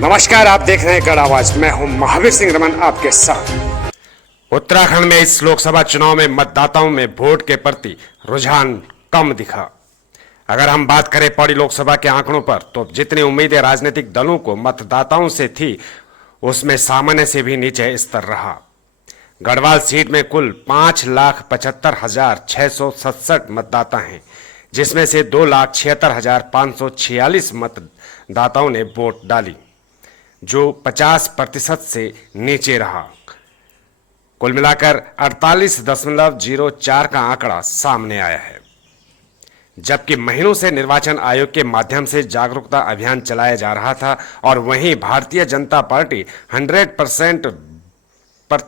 नमस्कार, आप देख रहे हैं गढ़ आवाज। मैं हूं महावीर सिंह रमन आपके साथ। उत्तराखंड में इस लोकसभा चुनाव में मतदाताओं में वोट के प्रति रुझान कम दिखा। अगर हम बात करें पौड़ी लोकसभा के आंकड़ों पर, तो जितनी उम्मीदें राजनीतिक दलों को मतदाताओं से थी, उसमें सामान्य से भी नीचे स्तर रहा। गढ़वाल सीट में कुल 5,75,667 मतदाता हैं, जिसमें से 2,76,546 मतदाताओं ने वोट डाली, जो 50% से नीचे रहा। कुल मिलाकर 48.04 का आंकड़ा सामने आया है। जबकि महीनों से निर्वाचन आयोग के माध्यम से जागरूकता अभियान चलाया जा रहा था, और वहीं भारतीय जनता पार्टी 100% पर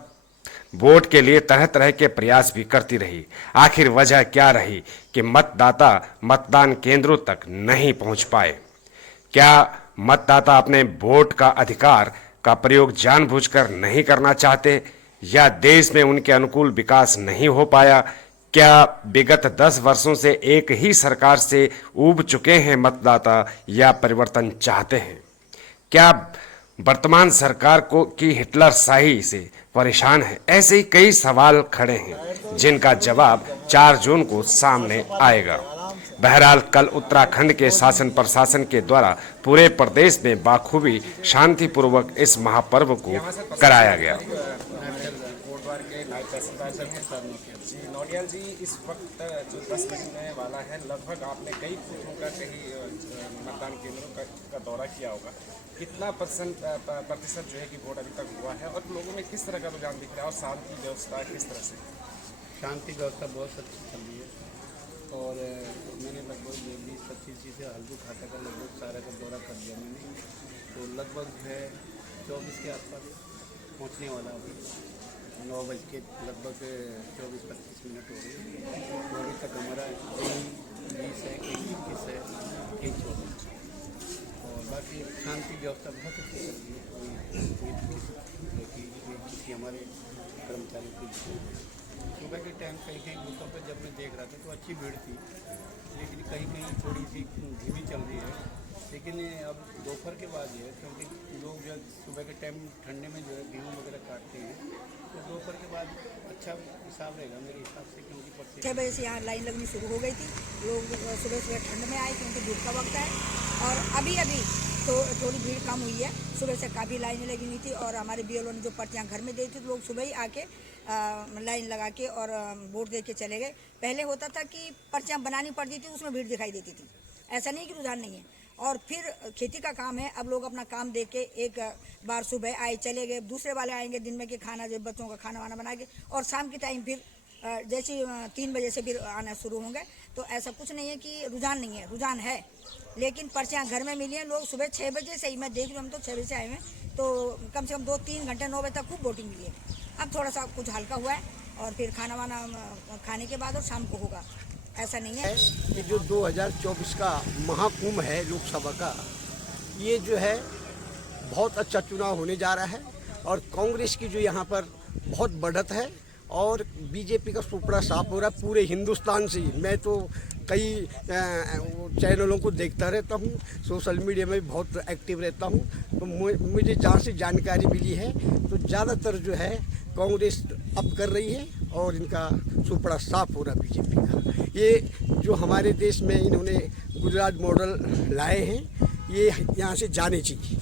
वोट के लिए तरह तरह के प्रयास भी करती रही। आखिर वजह क्या रही कि मतदाता मतदान केंद्रों तक नहीं पहुंच पाए? क्या मतदाता अपने वोट का अधिकार का प्रयोग जानबूझकर नहीं करना चाहते, या देश में उनके अनुकूल विकास नहीं हो पाया? क्या विगत 10 वर्षों से एक ही सरकार से ऊब चुके हैं मतदाता, या परिवर्तन चाहते हैं? क्या वर्तमान सरकार को की हिटलर शाही से परेशान है? ऐसे ही कई सवाल खड़े हैं, जिनका जवाब 4 जून को सामने आएगा। बहरहाल कल उत्तराखंड के शासन प्रशासन के द्वारा पूरे प्रदेश में बाखूबी शांतिपूर्वक इस महापर्व को कराया गया। नौटियाल जी, इस वक्त जो 10 बजने वाला है, लगभग आपने कई बूथों का कहीं मतदान केंद्रों का दौरा किया होगा। कितना प्रतिशत जो है कि वोट अभी तक हुआ है, और लोगों में किस तरह का रुझान दिख रहा है, और शांति व्यवस्था किस तरह से? शांति व्यवस्था बहुत अच्छी चल रही है, और मैंने लगभग 20-25 चीज़ें हल्दू खाता का लगभग सारा का दौरा कर दिया मैंने। तो लगभग है 24 के आसपास पहुंचने वाला, अभी 9 बज के लगभग 24-25 मिनट हो गए। तो अभी तक हमारा कहीं 20 है, कहीं 21 है, कहीं 24, और बाकी शांति व्यवस्था बहुत अच्छी चल रही है। कोई किसी हमारे कर्मचारी की सुबह के टाइम कहीं कहीं बूथों पर जब मैं देख रहा था तो अच्छी भीड़ थी, लेकिन कहीं कहीं थोड़ी सी धीमी चल रही है। लेकिन अब दोपहर के बाद है, क्योंकि लोग जब सुबह के टाइम ठंडे में जो है गेहूँ वगैरह काटते हैं, तो दोपहर के बाद अच्छा हिसाब रहेगा मेरे हिसाब से, क्योंकि 6 बजे से यहाँ लाइन लगनी शुरू हो गई थी। लोग सुबह सुबह ठंड में आए, क्योंकि धूप का वक्त है। और अभी तो थोड़ी भीड़ कम हुई है। सुबह से काफ़ी लाइनें लगी हुई थी, और हमारे BLO ने जो पर्चियाँ घर में दी थी, तो लोग सुबह ही आके लाइन लगा के और वोट दे के चले गए। पहले होता था कि पर्चियाँ बनानी पड़ती थी, उसमें भीड़ दिखाई देती थी। ऐसा नहीं कि रुझान नहीं है। और फिर खेती का काम है, अब लोग अपना काम दे के एक बार सुबह आए चले गए, दूसरे वाले आएंगे दिन में कि खाना जो बच्चों का खाना वाना बना के, और शाम के टाइम फिर जैसे 3 बजे से फिर आना शुरू होंगे। तो ऐसा कुछ नहीं है कि रुझान नहीं है, रुझान है, लेकिन पर्चियाँ घर में मिली हैं। लोग सुबह 6 बजे से ही, मैं देख रही हूँ, हम तो 6 बजे से आए हैं, तो कम से कम 2-3 घंटे 9 बजे तक खूब वोटिंग मिली है। अब थोड़ा सा कुछ हल्का हुआ है, और फिर खाना वाना खाने के बाद और शाम को होगा। ऐसा नहीं है कि जो 2024 का महाकुंभ है लोकसभा का, ये जो है बहुत अच्छा चुनाव होने जा रहा है, और कांग्रेस की जो यहाँ पर बहुत बढ़त है, और बीजेपी का सुपड़ा साफ हो रहा है पूरे हिंदुस्तान से। मैं तो कई चैनलों को देखता रहता हूँ, सोशल मीडिया में भी बहुत एक्टिव रहता हूँ, तो मुझे जहाँ से जानकारी मिली है तो ज़्यादातर जो है कांग्रेस अब कर रही है, और इनका सुपड़ा साफ हो रहा है बीजेपी का। ये जो हमारे देश में इन्होंने गुजरात मॉडल लाए हैं, ये यहाँ से जाने चाहिए।